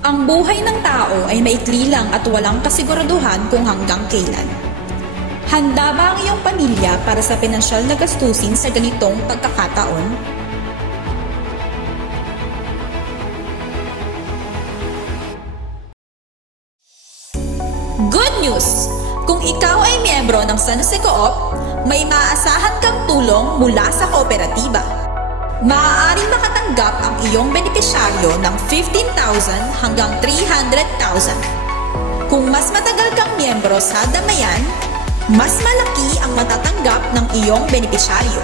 Ang buhay ng tao ay maikli lang at walang kasiguraduhan kung hanggang kailan. Handa ba ang iyong pamilya para sa pinansyal na gastusin sa ganitong pagkakataon? Good news! Kung ikaw ay miyembro ng San Jose Co-op, may maaasahan kang tulong mula sa kooperatiba. Maaaring makatanggap ang iyong benepisyaryo ng 15,000 hanggang 300,000. Kung mas matagal kang miyembro sa damayan, mas malaki ang matatanggap ng iyong benepisyaryo.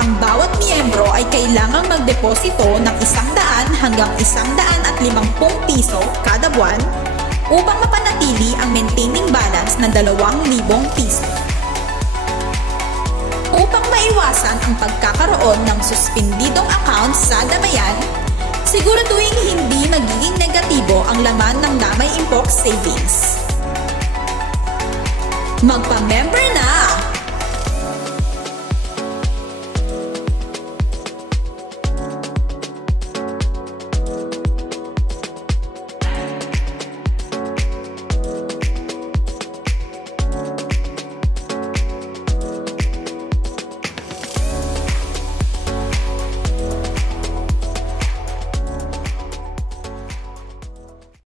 Ang bawat miyembro ay kailangang magdeposito ng 100 hanggang 150 piso kada buwan upang mapanatili ang maintaining balance ng 2,000 piso. Upang maiwasan ang pagkakaroon ng suspendidong account sa damayan, siguraduhin hindi magiging negatibo ang laman ng Damay Impok Savings. Magpa-member na